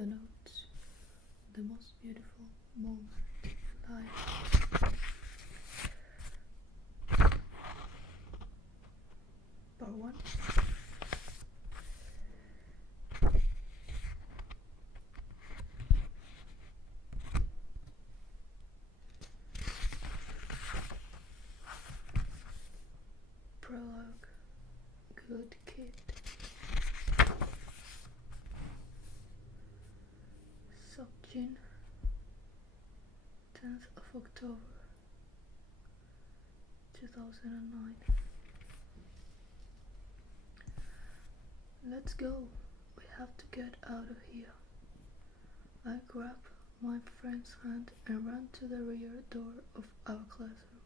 the notes, the most beautiful moment in life. Part 1. Prologue. Good kid. 𝙽𝚘𝚝𝚎, 10th of October 2009. Let's go. We have to get out of here. I grabbed my friend's hand and ran to the rear door of our classroom.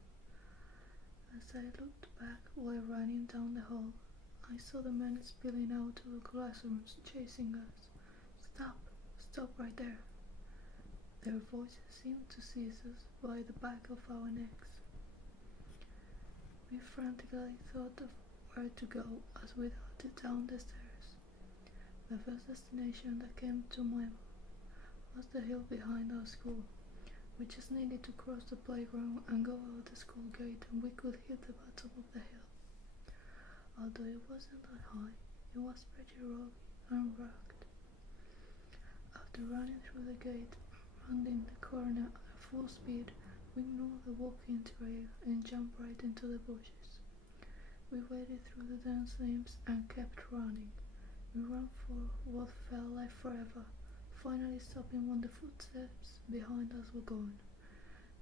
As I looked back while running down the hall, I saw the men spilling out of the classrooms chasing us. Stop! Stop right there! Their voices seemed to seize us by the back of our necks. We frantically thought of where to go as we darted down the stairs. The first destination that came to mind was the hill behind our school. We just needed to cross the playground and go out the school gate and we could hit the bottom of the hill. Although it wasn't that high, it was pretty rocky and rugged. After running through the gate and rounding the corner at full speed, we ignored the walking trail and jumped right into the bushes. We waded through the dense limbs and kept running. We ran for what felt like forever, finally stopping when the footsteps behind us were gone.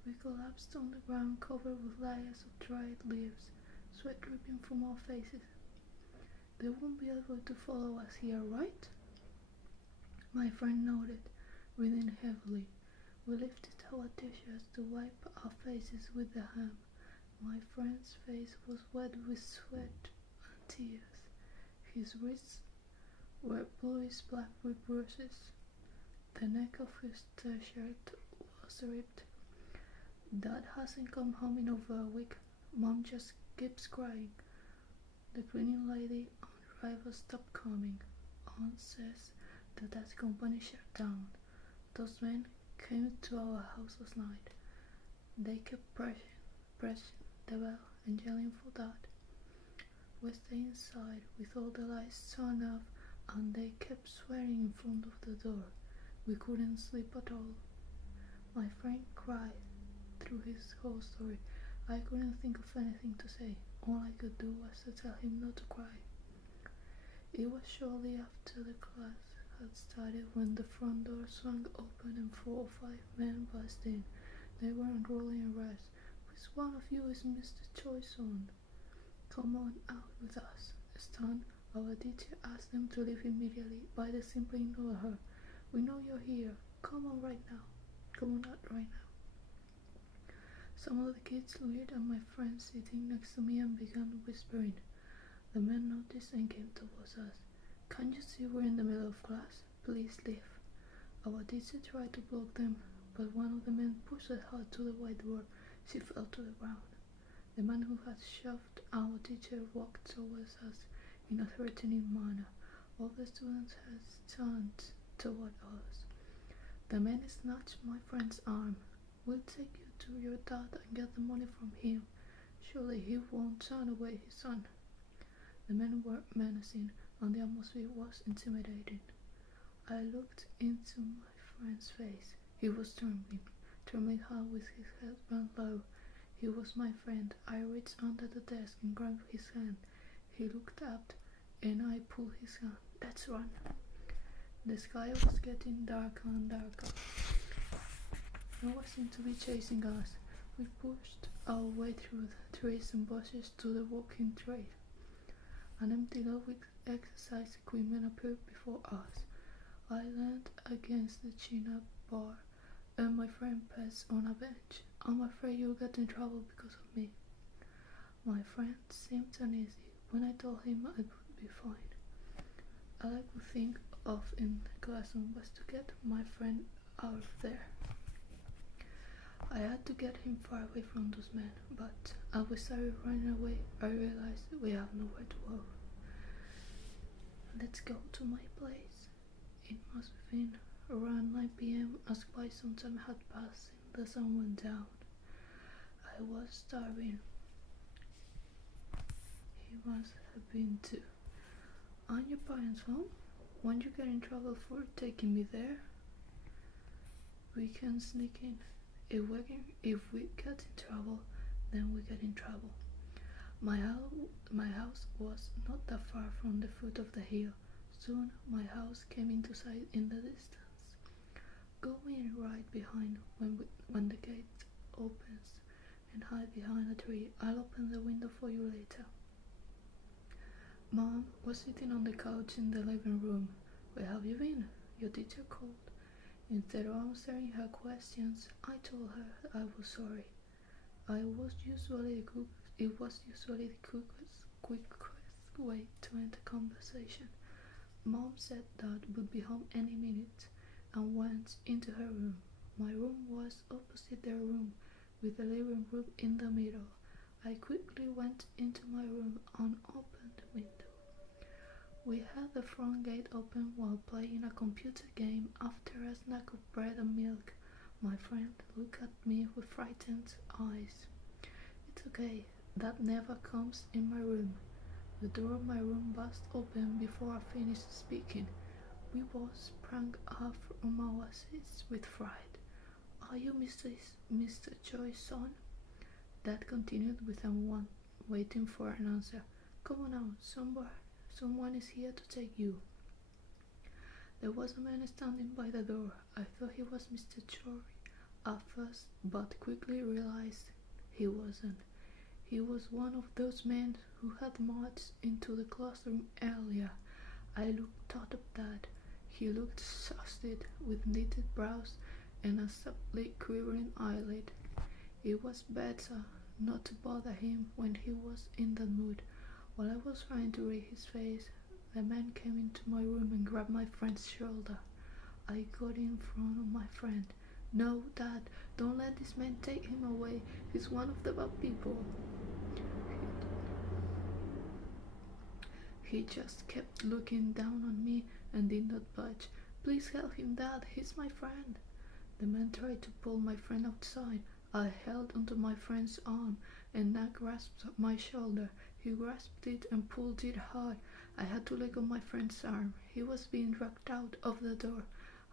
We collapsed on the ground covered with layers of dried leaves, sweat dripping from our faces. They won't be able to follow us here, right? My friend nodded, breathing heavily. We lifted our t-shirts to wipe our faces with the ham. My friend's face was wet with sweat and tears. His wrists were bluish black with bruises. The neck of his t-shirt was ripped. Dad hasn't come home in over a week. Mom just keeps crying. The cleaning lady on the driver stopped coming. Aunt says that that company shut down. Those men came to our house last night. They kept pressing the bell and yelling for Dad. We stayed inside with all the lights turned off and they kept swearing in front of the door. We couldn't sleep at all. My friend cried through his whole story. I couldn't think of anything to say. All I could do was to tell him not to cry. It was shortly after the class had started when the front door swung open and 4 or 5 men burst in. They were unrolling a rush. Which one of you is Mr. 𝙽𝚘𝚎? Come on out with us. Stunned, our teacher asked them to leave immediately, but they simply ignored her. We know you're here. Come on right now. Come on out right now. Some of the kids leered at my friend sitting next to me and began whispering. The men noticed and came towards us. Can't you see we're in the middle of class? Please leave. Our teacher tried to block them, but one of the men pushed her hard to the white door. She fell to the ground. The man who had shoved our teacher walked towards us in a threatening manner. All the students had turned toward us. The man snatched my friend's arm. We'll take you to your dad and get the money from him. Surely he won't turn away his son. The men were menacing and the atmosphere was intimidating. I looked into my friend's face. He was trembling hard with his head bent low. He was my friend. I reached under the desk and grabbed his hand. He looked up and I pulled his hand. Let's run. The sky was getting darker and darker. No one seemed to be chasing us. We pushed our way through the trees and bushes to the walking trail. An empty lot with exercise equipment appeared before us. I leaned against the chin-up bar and my friend passed on a bench. I'm afraid you'll get in trouble because of me. My friend seemed uneasy when I told him I would be fine. All I could think of in the classroom was to get my friend out of there. I had to get him far away from those men, but as we started running away, I realized we have nowhere to go. Let's go to my place. It must have been Around 9 p.m., as quite some time had passed since the sun went down. I was starving. He must have been too. Aren't your parents home? Won't you get in trouble for taking me there? We can sneak in. If we get in trouble, then we get in trouble. My house was not that far from the foot of the hill. Soon my house came into sight in the distance. Go in right behind when the gate opens and hide behind a tree. I'll open the window for you later. Mom was sitting on the couch in the living room. Where have you been? Your teacher called. Instead of answering her questions, I told her I was sorry. It was usually the quickest way to end the conversation. Mom said Dad would be home any minute and went into her room. My room was opposite their room, with the living room in the middle. I quickly went into my room and opened the window. We had the front gate open while playing a computer game after a snack of bread and milk. My friend looked at me with frightened eyes. It's okay, Dad never comes in my room. The door of my room burst open before I finished speaking. We both sprang up from our seats with fright. Are you Mr. Choi's son? Dad continued without waiting for an answer. Come on now, someone is here to take you. There was a man standing by the door. I thought he was Mr. Choi at first, but quickly realized he wasn't. He was one of those men who had marched into the classroom earlier. I looked at Dad. He looked exhausted, with knitted brows and a subtly quivering eyelid. It was better not to bother him when he was in that mood. While I was trying to read his face, the man came into my room and grabbed my friend's shoulder. I got in front of my friend. No, Dad, don't let this man take him away. He's one of the bad people. He just kept looking down on me and did not budge. Please help him, Dad. He's my friend. The man tried to pull my friend outside. I held onto my friend's arm and Nat grasped my shoulder. He grasped it and pulled it hard. I had to let go my friend's arm. He was being dragged out of the door.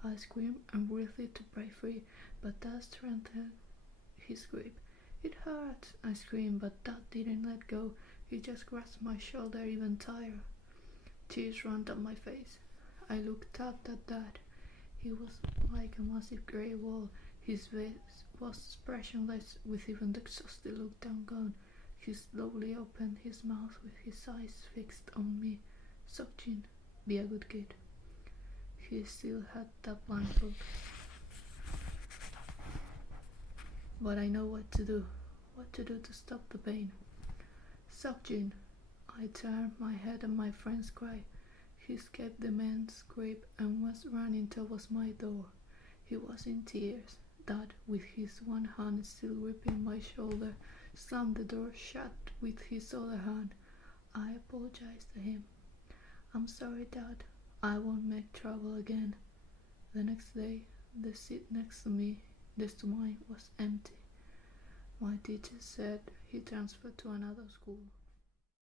I screamed and writhed to break free, but Dad strengthened his grip. It hurt, I screamed, but Dad didn't let go. He just grasped my shoulder even tighter. Tears ran down my face. I looked up at Dad. He was like a massive grey wall. His face was expressionless, with even the exhausted look down gone. He slowly opened his mouth with his eyes fixed on me. Seok-jin, be a good kid. He still had that blank look. But I know what to do to stop the pain. Seok-jin. I turned my head and my friends cried. He escaped the man's grip and was running towards my door. He was in tears. Dad, with his one hand still gripping my shoulder, slammed the door shut with his other hand. I apologized to him. I'm sorry, Dad. I won't make trouble again. The next day, the seat next to mine was empty. My teacher said he transferred to another school.